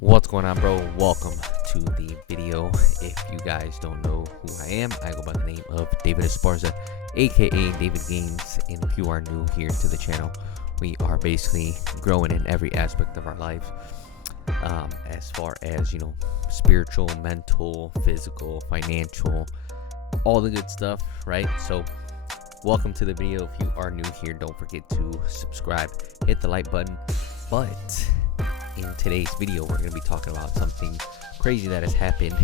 What's going on, bro? Welcome to the video. If you guys don't know who I am, I go by the name of David Esparza, aka David Games. And if you are new here to the channel, we are basically growing in every aspect of our lives, as far as spiritual, mental, physical, financial, all the good stuff, right? So welcome to the video. If you are new here, don't forget to subscribe, hit the like button. But in today's video, we're going to be talking about something crazy that has happened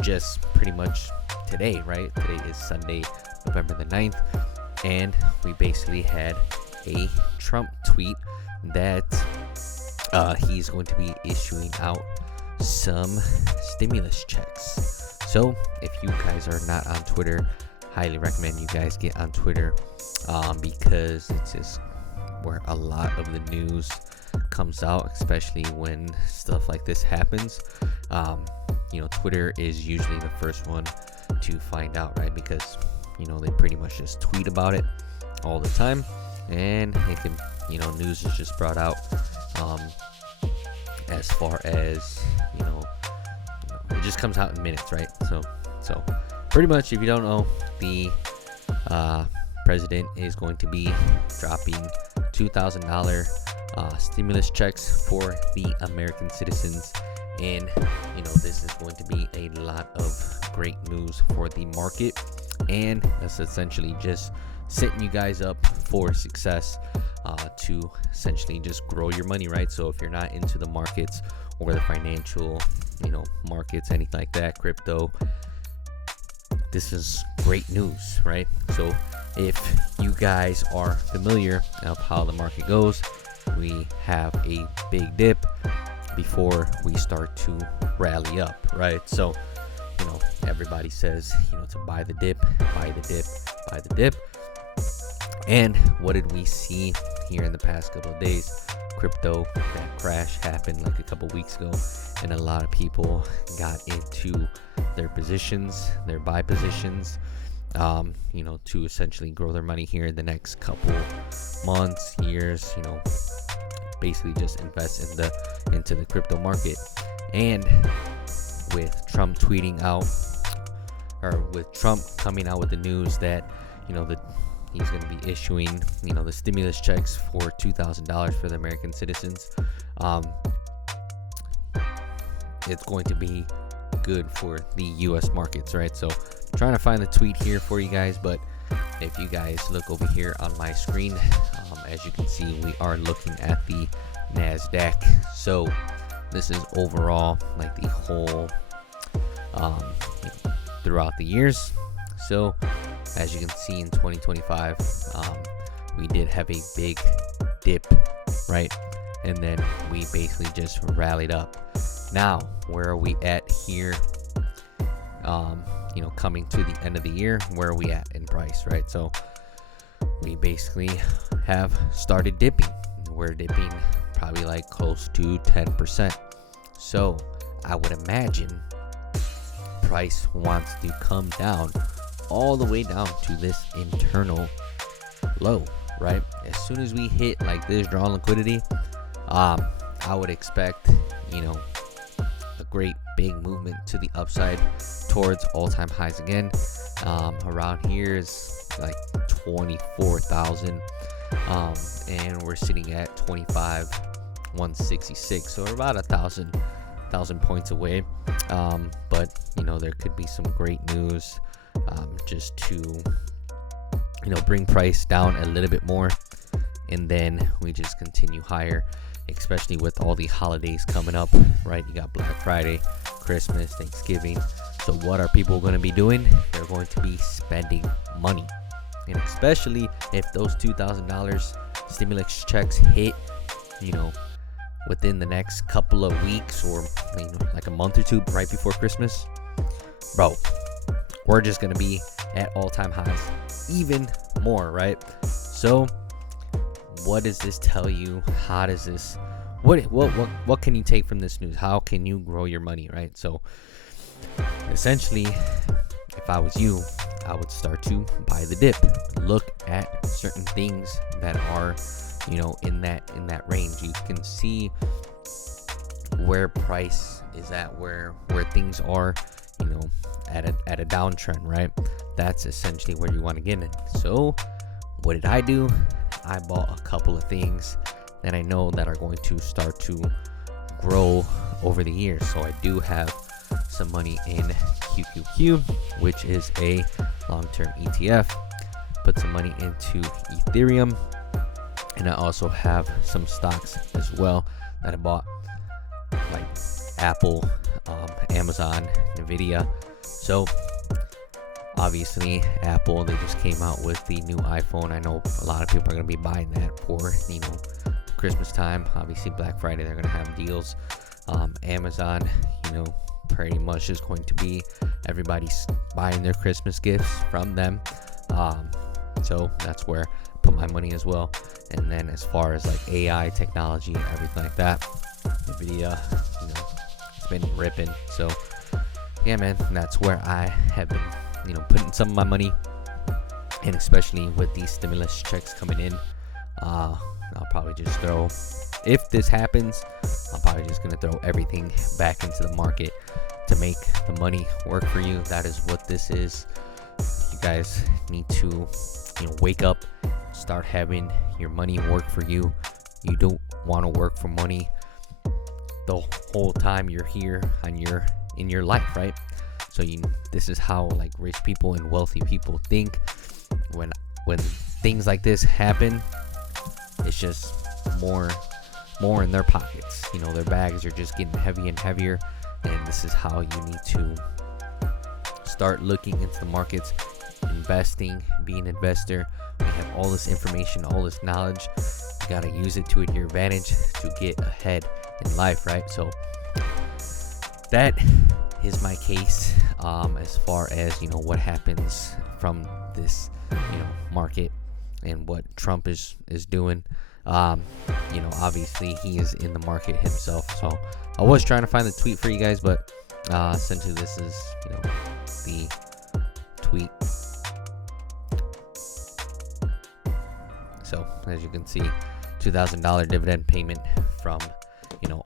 just pretty much today, right? Today is Sunday, November the 9th, and we basically had a Trump tweet that he's going to be issuing out some stimulus checks. So if you guys are not on Twitter, highly recommend you guys get on Twitter, because it's just where a lot of the news comes out, especially when stuff like this happens. Twitter is usually the first one to find out, right? Because they pretty much just tweet about it all the time, and it can, news is just brought out, as far as it just comes out in minutes, right? So pretty much, if you don't know, the president is going to be dropping $2,000 stimulus checks for the American citizens, and this is going to be a lot of great news for the market, and that's essentially just setting you guys up for success, to essentially just grow your money, right? So if you're not into the markets or the financial markets, anything like that, crypto, this is great news, right? So if you guys are familiar of how the market goes, we have a big dip before we start to rally up, right? So everybody says to buy the dip, buy the dip, buy the dip. And what did we see here in the past couple of days? Crypto, that crash happened like a couple weeks ago, and a lot of people got into their positions, their buy positions, to essentially grow their money here in the next couple months, years, basically just invest into the crypto market. And with Trump tweeting out, or with Trump coming out with the news that he's going to be issuing the stimulus checks for $2,000 for the American citizens, it's going to be good for the US markets, right? So I'm trying to find the tweet here for you guys, but if you guys look over here on my screen, as you can see, we are looking at the NASDAQ. So this is overall like the whole throughout the years. So as you can see, in 2025, we did have a big dip, right? And then we basically just rallied up. Now, where are we at here? Coming to the end of the year, where are we at in price, right? So we basically have started dipping. We're dipping probably like close to 10%. So I would imagine price wants to come down all the way down to this internal low, right? As soon as we hit like this draw liquidity, I would expect a great big movement to the upside towards all-time highs again. Around here is like 24,000, and we're sitting at 25,166, so we're about 1,000 points away. But there could be some great news, just to bring price down a little bit more, and then we just continue higher, especially with all the holidays coming up, right? You got Black Friday, Christmas, Thanksgiving. So what are people going to be doing? They're going to be spending money, and especially if those $2,000 stimulus checks hit within the next couple of weeks, or like a month or two right before Christmas, bro, we're just going to be at all-time highs even more, right? So what does this tell you? How does this, what can you take from this news? How can you grow your money, right? So essentially, if I was you, I would start to buy the dip. Look at certain things that are in that range. You can see where price is at, where things are, at a downtrend, right? That's essentially where you want to get in. So what did I do? I bought a couple of things that I know that are going to start to grow over the years. So I do have some money in QQQ, which is a long-term ETF. Put some money into Ethereum, and I also have some stocks as well that I bought, like Apple, Amazon, Nvidia. So obviously Apple, they just came out with the new iPhone. I know a lot of people are going to be buying that for Christmas time. Obviously Black Friday, they're going to have deals. Amazon, pretty much is going to be everybody's buying their Christmas gifts from them. So that's where I put my money as well. And then as far as like AI technology and everything like that, Nvidia, it's been ripping. So yeah, man, that's where I have been, putting some of my money. And especially with these stimulus checks coming in, I'll probably just throw, if this happens, I'm probably just gonna throw everything back into the market to make the money work for you. That is what this is. You guys need to, wake up, start having your money work for you. You don't want to work for money the whole time you're here in your life, right? So this is how like rich people and wealthy people think. When things like this happen, it's just more in their pockets. Their bags are just getting heavy and heavier, and this is how you need to start looking into the markets, investing, being an investor. We have all this information, all this knowledge. You gotta use it to your advantage to get ahead in life, right? So that is my case as far as what happens from this market and what Trump is doing. Obviously he is in the market himself. So I was trying to find the tweet for you guys, but essentially this is the tweet. So as you can see, $2,000 dividend payment from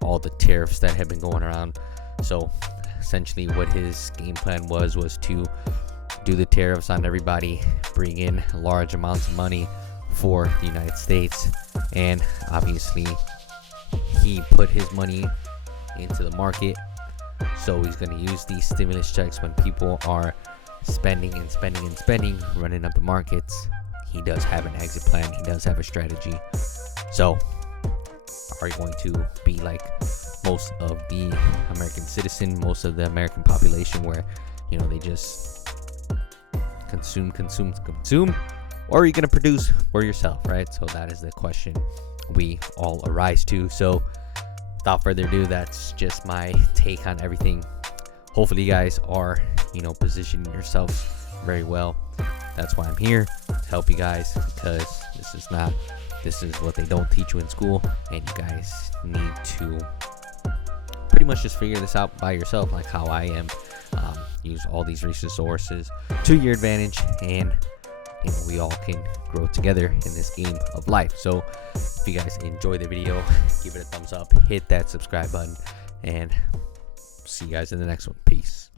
all the tariffs that have been going around. So essentially what his game plan was to do the tariffs on everybody, bring in large amounts of money for the United States, and obviously he put his money into the market. So he's going to use these stimulus checks when people are spending and spending and spending, running up the markets. He does have an exit plan. He does have a strategy. So are you going to be like most of the American citizen, most of the American population, where they just consume, or are you going to produce for yourself, right? So that is the question we all arise to. So without further ado, that's just my take on everything. Hopefully you guys are positioning yourselves very well. That's why I'm here, to help you guys, because this is what they don't teach you in school, and you guys need to pretty much just figure this out by yourself, like how I am. Use all these resources to your advantage, and we all can grow together in this game of life. So if you guys enjoy the video, give it a thumbs up, hit that subscribe button, and see you guys in the next one. Peace.